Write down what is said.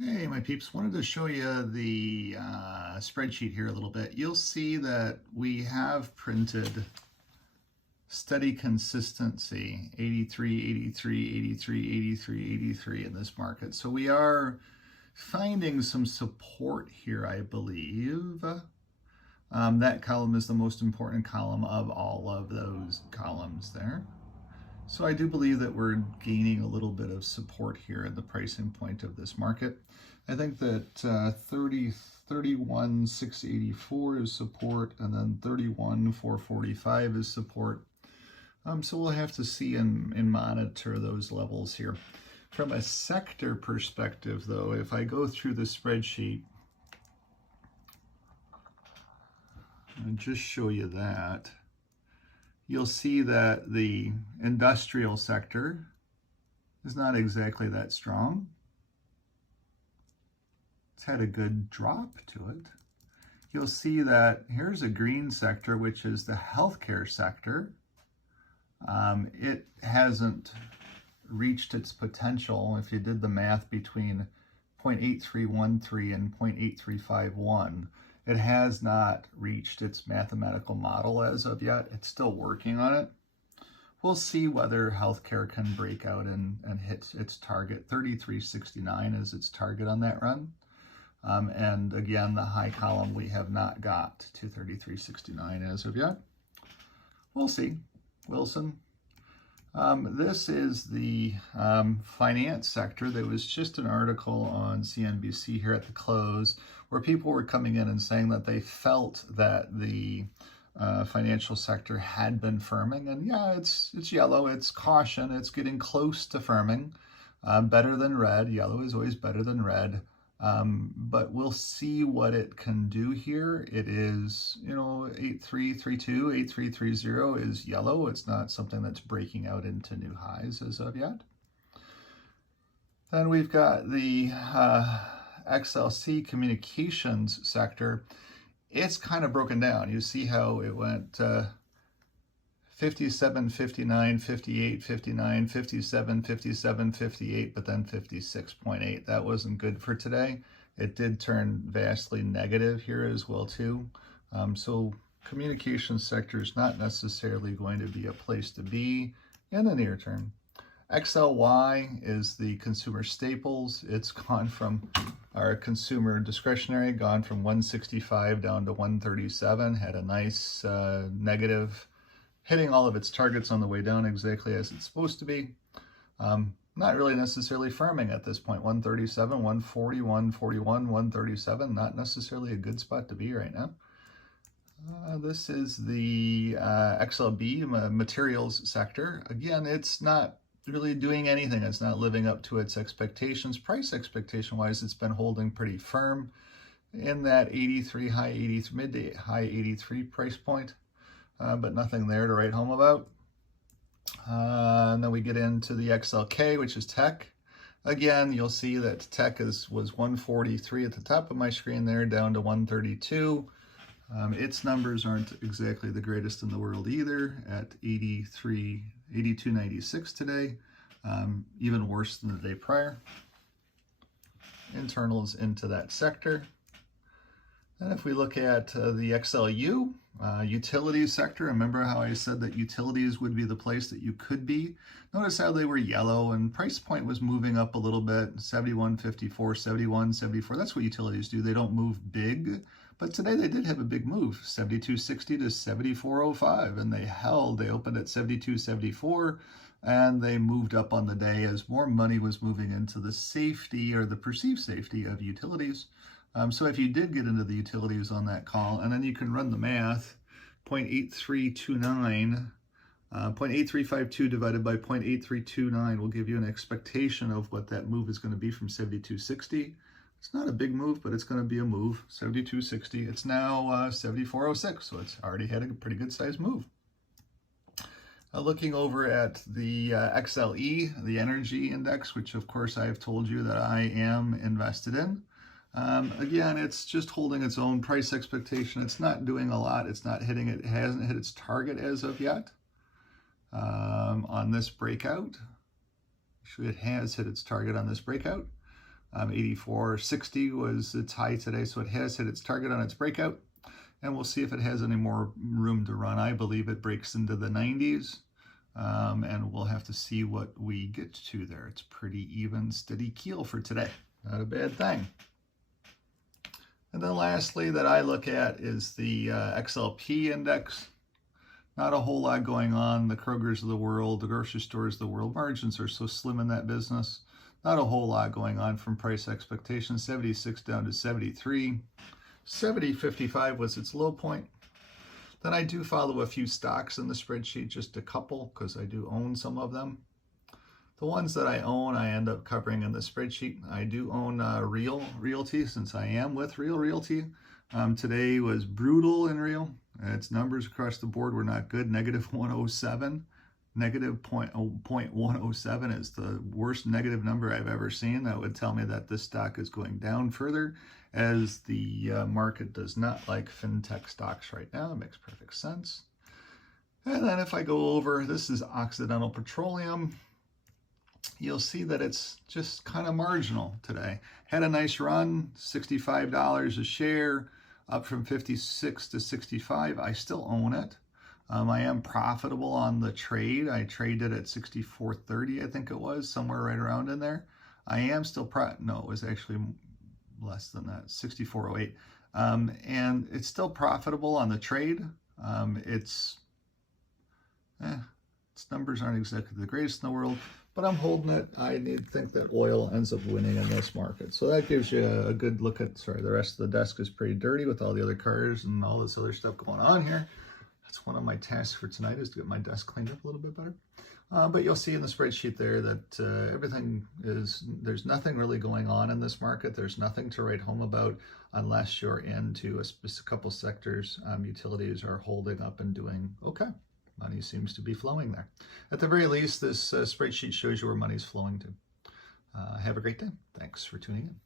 Hey, my peeps, wanted to show you the spreadsheet here a little bit. You'll see that we have printed steady consistency, 83, 83, 83, 83, 83 in this market. So we are finding some support here, I believe. That column is the most important column of all of those columns there. So I do believe that we're gaining a little bit of support here at the pricing point of this market. I think that 31,684 is support, and then 31,445 is support. So we'll have to see and monitor those levels here. From a sector perspective, though, if I go through the spreadsheet and just show you that, you'll see that the industrial sector is not exactly that strong. It's had a good drop to it. You'll see that here's a green sector, which is the healthcare sector. It hasn't reached its potential. If you did the math between 0.8313 and 0.8351, it has not reached its mathematical model as of yet. It's still working on it. We'll see whether healthcare can break out and hit its target. 3369 is its target on that run. And again, the high column, we have not got to 3369 as of yet. We'll see. Wilson. This is the finance sector. There was just an article on CNBC here at the close where people were coming in and saying that they felt that the financial sector had been firming. And yeah, it's yellow, it's caution, it's getting close to firming. Better than red. Yellow is always better than red. But we'll see what it can do here. It is, 8332, 8330 is yellow. It's not something that's breaking out into new highs as of yet. Then we've got the Xlc Communications sector. It's kind of broken down. You see how it went 57, 59, 58, 59, 57, 57, 58, but then 56.8. That wasn't good for today. It did turn vastly negative here as well too. So communications sector is not necessarily going to be a place to be in the near term. XLY is the consumer staples. It's gone from our consumer discretionary, gone from 165 down to 137, had a nice negative, hitting all of its targets on the way down exactly as it's supposed to be. Not really necessarily firming at this point. 137, 140, 141, 137, not necessarily a good spot to be right now. This is the Xlb materials sector. Again, it's not really doing anything. It's not living up to its expectations. Price expectation-wise, it's been holding pretty firm in that 83, high 80, mid to high 83 price point. But nothing there to write home about. And then we get into the XLK, which is tech. Again, you'll see that tech was 143 at the top of my screen there, down to 132. Its numbers aren't exactly the greatest in the world either, at 82.96 today, even worse than the day prior. Internals into that sector. And if we look at the Xlu Utilities Sector, remember how I said that utilities would be the place that you could be? Notice how they were yellow and price point was moving up a little bit, 71.54, 71.74. That's what utilities do. They don't move big, but today they did have a big move, 72.60 to 74.05, and they held. They opened at 72.74, and they moved up on the day as more money was moving into the safety or the perceived safety of utilities. So if you did get into the utilities on that call, and then you can run the math, 0.8329, 0.8352 divided by 0.8329 will give you an expectation of what that move is going to be from 72.60. It's not a big move, but it's going to be a move, 72.60. It's now 74.06, so it's already had a pretty good sized move. Looking over at the Xle, the energy index, which of course I have told you that I am invested in. Again, it's just holding its own price expectation. It's not doing a lot. It's not hitting it. It hasn't hit its target as of yet. On this breakout, actually it has hit its target on this breakout. 84.60 was its high today, so it has hit its target on its breakout. And we'll see if it has any more room to run. I believe it breaks into the 90s. And we'll have to see what we get to there. It's pretty even, steady keel for today. Not a bad thing. And then lastly that I look at is the Xlp Index. Not a whole lot going on. The Krogers of the world, the grocery stores of the world, margins are so slim in that business. Not a whole lot going on from price expectations. 76 down to 73. 70.55 was its low point. Then I do follow a few stocks in the spreadsheet, just a couple, because I do own some of them. The ones that I own, I end up covering in the spreadsheet. I do own Real Realty, since I am with Real Realty. Today was brutal in Real. Its numbers across the board were not good. Negative 107. Negative 0.107 is the worst negative number I've ever seen. That would tell me that this stock is going down further, as the market does not like fintech stocks right now. It makes perfect sense. And then if I go over, this is Occidental Petroleum. You'll see that it's just kind of marginal today. Had a nice run, $65 a share, up from 56 to 65. I still own it. I am profitable on the trade. I traded at 64.30, I think it was, somewhere right around in there. I am still no, it was actually less than that, 64.08. And it's still profitable on the trade. Its numbers aren't exactly the greatest in the world, but I'm holding it. I think that oil ends up winning in this market. So that gives you a good look at, sorry, the rest of the desk is pretty dirty with all the other cars and all this other stuff going on here. That's one of my tasks for tonight, is to get my desk cleaned up a little bit better. But you'll see in the spreadsheet there that everything is, there's nothing really going on in this market. There's nothing to write home about unless you're into a couple sectors. Utilities are holding up and doing okay. Money seems to be flowing there. At the very least, this spreadsheet shows you where money's flowing to. Have a great day. Thanks for tuning in.